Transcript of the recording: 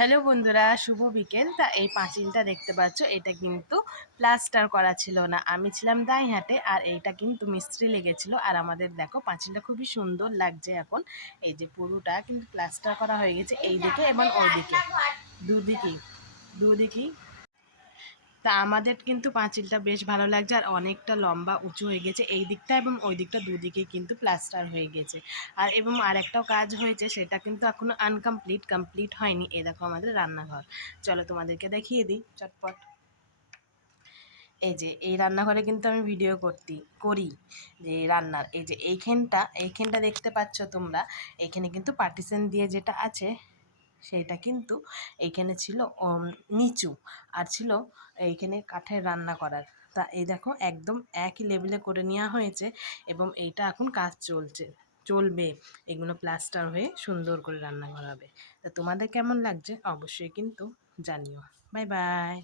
Hello বন্ধুরা, শুভ বিকেল। তা এই পাঁচিলটা দেখতে পাচ্ছ, এটা কিন্তু প্লাস্টার করা ছিল না। আমি ছিলাম দাইহাটে, আর এইটা কিন্তু মিস্ত্রি লেগেছিল। আর আমাদের দেখো পাঁচিলটা খুবই সুন্দর লাগছে এখন। এই যে পুরোটা কিন্তু প্লাস্টার করা হয়ে গেছে, এই দিকে এবং ওই দিকে, দুদিকেই দুদিকেই। তা আমাদের কিন্তু পাঁচিলটা বেশ ভালো লাগছে, আর অনেকটা লম্বা উঁচু হয়ে গেছে এই দিকটা এবং ওই দিকটা, দুদিকে কিন্তু প্লাস্টার হয়ে গেছে। আর এবং আরেকটাও কাজ হয়েছে, সেটা কিন্তু এখনো কমপ্লিট হয়নি। এই দেখো আমাদের রান্নাঘর, চলো তোমাদেরকে দেখিয়ে দিই চটপট। এই যে এই রান্নাঘরে কিন্তু আমি ভিডিও করি যে রান্নার। এই যে এইখানটা দেখতে পাচ্ছ তোমরা, এইখানে কিন্তু পার্টিশন দিয়ে যেটা আছে সেইটা কিন্তু এইখানে ছিল নিচু, আর ছিল এইখানে কাঠের রান্না করার। তা এই দেখো একদম একই লেভেলে করে নেওয়া হয়েছে, এবং এইটা এখন কাজ চলবে। এগুলো প্লাস্টার হয়ে সুন্দর করে রান্নাঘর হবে। তা তোমাদের কেমন লাগছে অবশ্যই কিন্তু জানিও। Bye bye.